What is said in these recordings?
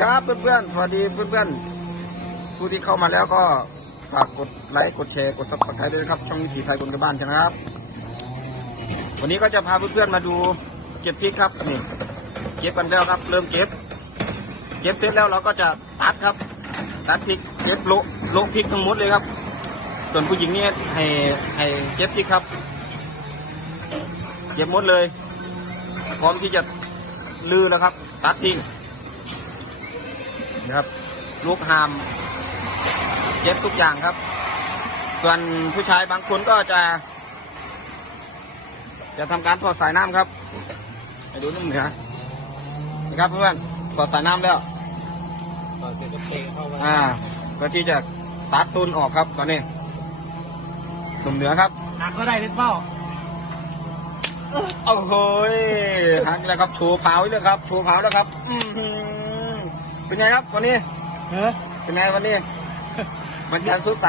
ครับเพื่อนๆสวัสดีเพื่อนๆผู้ที่เข้ามาแล้วก็ฝากกดไลค์กดแชร์กดซับสไครต์ด้วยนะครับ ช่องวิถีไทยคนกับบ้านใช่ไหมครับ วันนี้ก็จะพาเพื่อนๆมาดูเก็บพริกครับนี่เก็บกันแล้วครับ เริ่มเก็บ เก็บเสร็จแล้วเราก็จะตัดครับตัดพริกเก็บโลโลพริกทั้งหมดเลยครับ ส่วนผู้หญิงเนี่ยให้ให้เก็บพริกครับ เก็บหมดเลย พร้อมที่จะลือแล้วครับ ตัดทิ้ง นะครับลูกหามเก็บทุกอย่างครับ ส่วนผู้ชายบางคนก็จะ จะทำการถอดสายน้ำครับไปดูนุ่มเหนือนะครับเพื่อนถอดสายน้ำแล้วต่อเสร็จก็เทเข้าไปอ่าเพื่อที่จะตัดตุนออกครับตอนนี้หนุ่มเหนือครับหักก็ได้เล็ดเป้าโอ้โหยหักแล้วครับโชว์เผาเลยครับโชว์เผาแล้วครับอื้อหือ เป็นไงครับวันนี้ เออ เป็นไงวันนี้ มันยันสดใส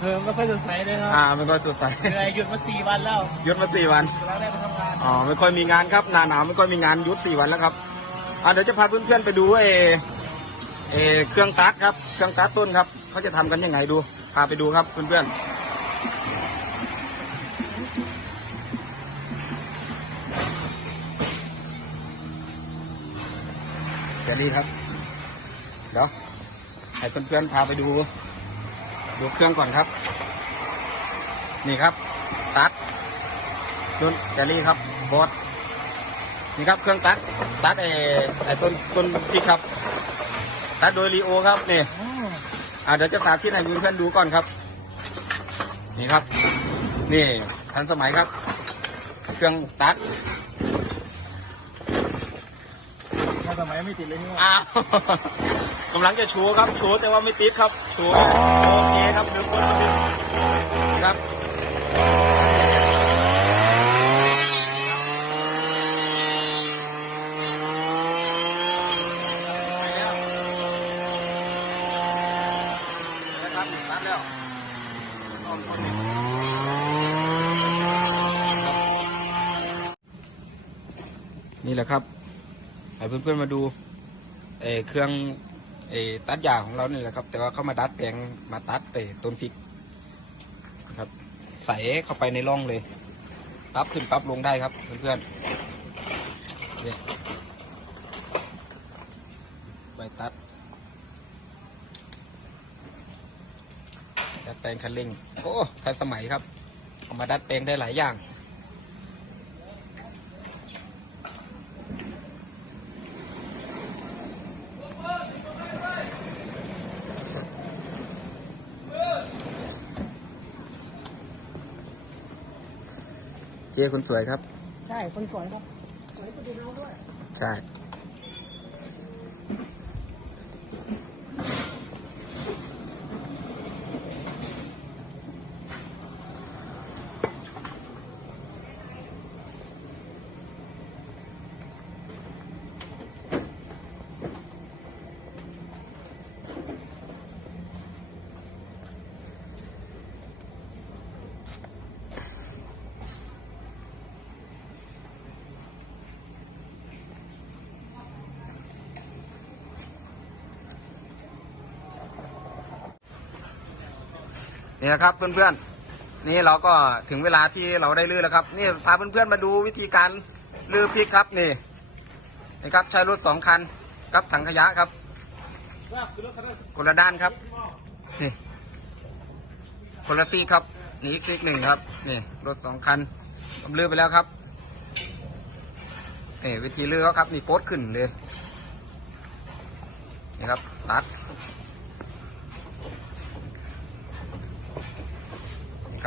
เออไม่ค่อยสดใสเลยครับอ่าไม่ค่อยสดใสเหนื่อยหยุดมาสี่วันแล้วหยุดมาสี่วัน เราได้มาทำงานอ๋อไม่ค่อยมีงานครับหนาหนาวไม่ค่อยมีงานหยุดสี่วันแล้วครับอ่าเดี๋ยวจะพาเพื่อนๆไปดูเอเอเครื่องตัดครับเครื่องตัดต้นครับเขาจะทำกันยังไงดู พาไปดูครับเพื่อนๆแค่นี้ครับ เดี๋ยวให้เพื่อนๆพาไปดู ดูเครื่องก่อนครับ นี่ครับ ตัดนุ่นแกลี่ครับบอสนี่ครับเครื่องตัด ตัดไอ้ไอ้ต้นต้นพริกครับ ตัดโดยรีโอครับนี่อ่าเดี๋ยวจะสาธิตให้เพื่อนๆดูก่อนครับ นี่ครับ นี่ทันสมัยครับ เครื่องตัดถ้าสมัยไม่ติดเลยนี่ว่าอ้าว กำลังจะโชว์ครับโชว์แต่ว่าไม่ติดครับโชว์โอเคครับเดี๋ยวคนมาดูครับนะครับตัดแล้วนี่แหละครับให้เพื่อนๆมาดูเออเครื่อง เออตัดยางของเรานี่แหละครับ แต่ว่าเขามาดัดแปลงมาตัดเตต้นพริกครับ ใส่เข้าไปในร่องเลยปรับขึ้นปรับลงได้ครับเพื่อนๆนี่ใบตัดดัดแปลงคันเร่งโอ้ทันสมัยครับเอามาดัดแปลงได้หลายอย่าง เจ๊คนสวยครับ ใช่ คนสวยครับใช่ นี่นะครับเพื่อนๆ นี่เราก็ถึงเวลาที่เราได้ลือแล้วครับ นี่พาเพื่อนๆมาดูวิธีการลือพริกครับนี่นี่ครับใช้รถสองคันกับถังขยะครับคนละด้านครับนี่คนละซีครับนี่อีกซีกหนึ่งครับนี่รถสองคันผมลือไปแล้วครับนี่วิธีลือเขาครับนี่โพสขึ้นเลยนี่ครับตัด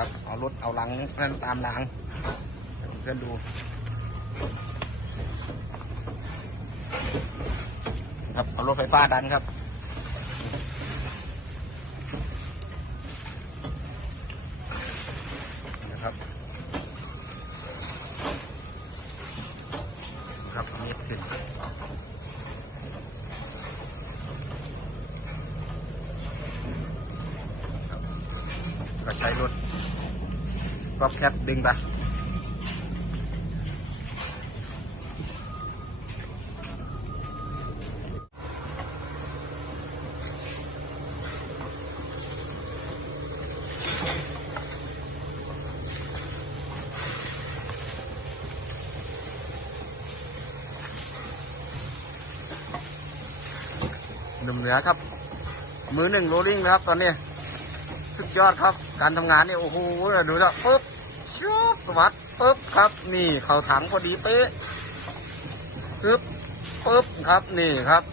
ครับ เอารถเอาลังนั่นตามหลังเพื่อนดูครับเอารถไฟฟ้าดันครับนะครับ ครับนี้ขึ้นครับก็ใช้รถ ก็แคปดึงไปหนุ่มเหนือครับ มือหนึ่งโรลลิ่งนะครับ ตอนนี้ สุดยอดครับ การทำงานนี่โอ้โหดูแล้วปุ๊บ ชุบสวัสดปึ๊บครับ นี่เขาถังพอดีเป๊ะปึ๊บปึ๊บครับนี่ครับ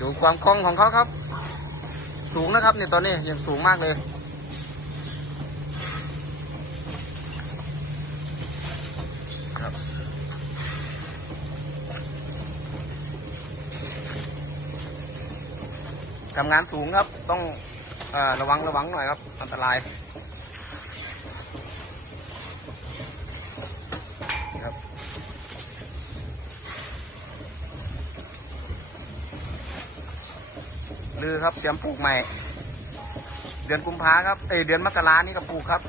ดูความคล่องของเขาครับ สูงนะครับนี่ตอนนี้ยังสูงมากเลยครับทำงานสูงครับต้องอระวังระวังหน่อยครับ อันตราย คือครับเตรียมปลูกใหม่ เดือนกุมภาครับ เอยเดือนมกรานี่ก็ปลูกครับ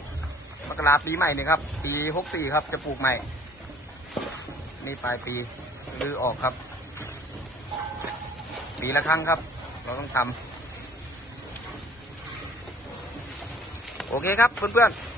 มกราปีใหม่นี่ครับ ปีหกสี่ครับจะปลูกใหม่ นี่ปลายปีรือออกครับ ปีละครั้งครับ เราต้องทำโอเคครับเพื่อนๆ